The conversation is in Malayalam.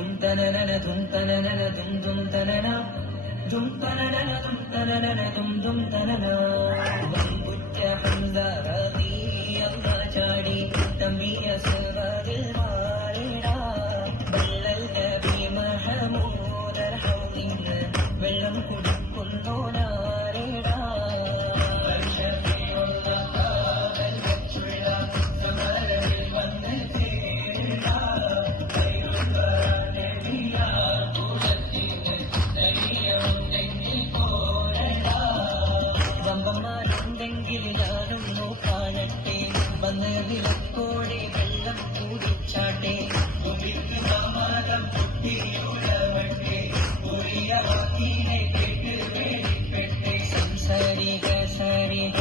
dum tanana dum tanana dum dum tanana dum tanana dum tanana dum dum tanana bambucha hamza rabi amma chadi tamiya salwadil marida ballal nabi mahmud arhamdin vellam kudikkunnu narida വമ്പന്മാരുണ്ടെങ്കിൽ ഞാനും നോക്കാനട്ടെ വന്ന് വിലക്കോടെ വെള്ളം കൂടിച്ചാട്ടെ സമാനം കുട്ടിയുള്ളവട്ടെ ഉറിയ വാക്കിനെ കേട്ട് പേടിപ്പെട്ടെ സംസാരിക സാരിക